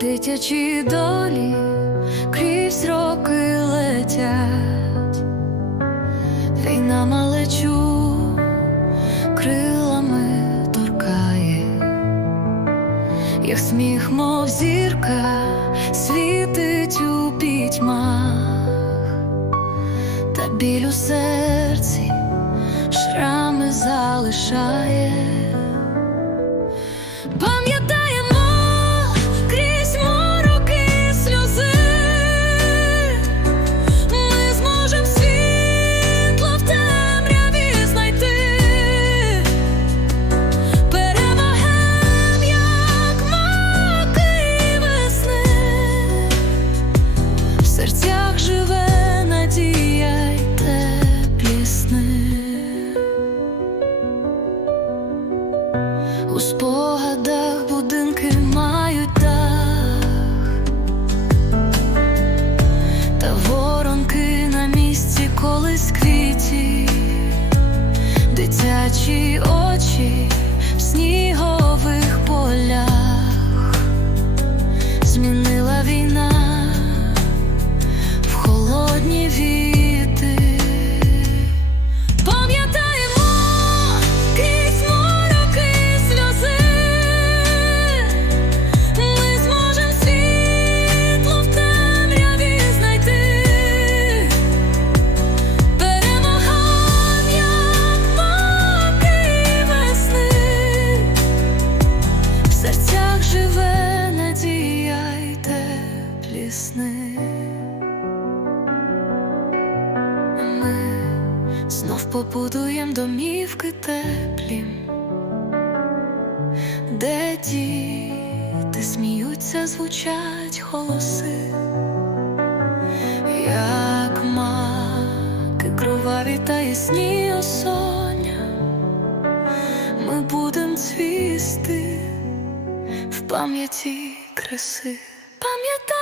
дитячі долі крізь роки летять, війна малечу крилами торкає, як сміх, мов зірка, світить у пітьмах, та біль у серці шрами залишає. Пам'ятаємо У спогадах серцях живе надія й теплі сни. Ми Знов побудуєм домівки теплі, де діти сміються, звучать голоси, як маки кроваві та ясні осоня, ми будем цвісти пам'яті краси. Пам'ятай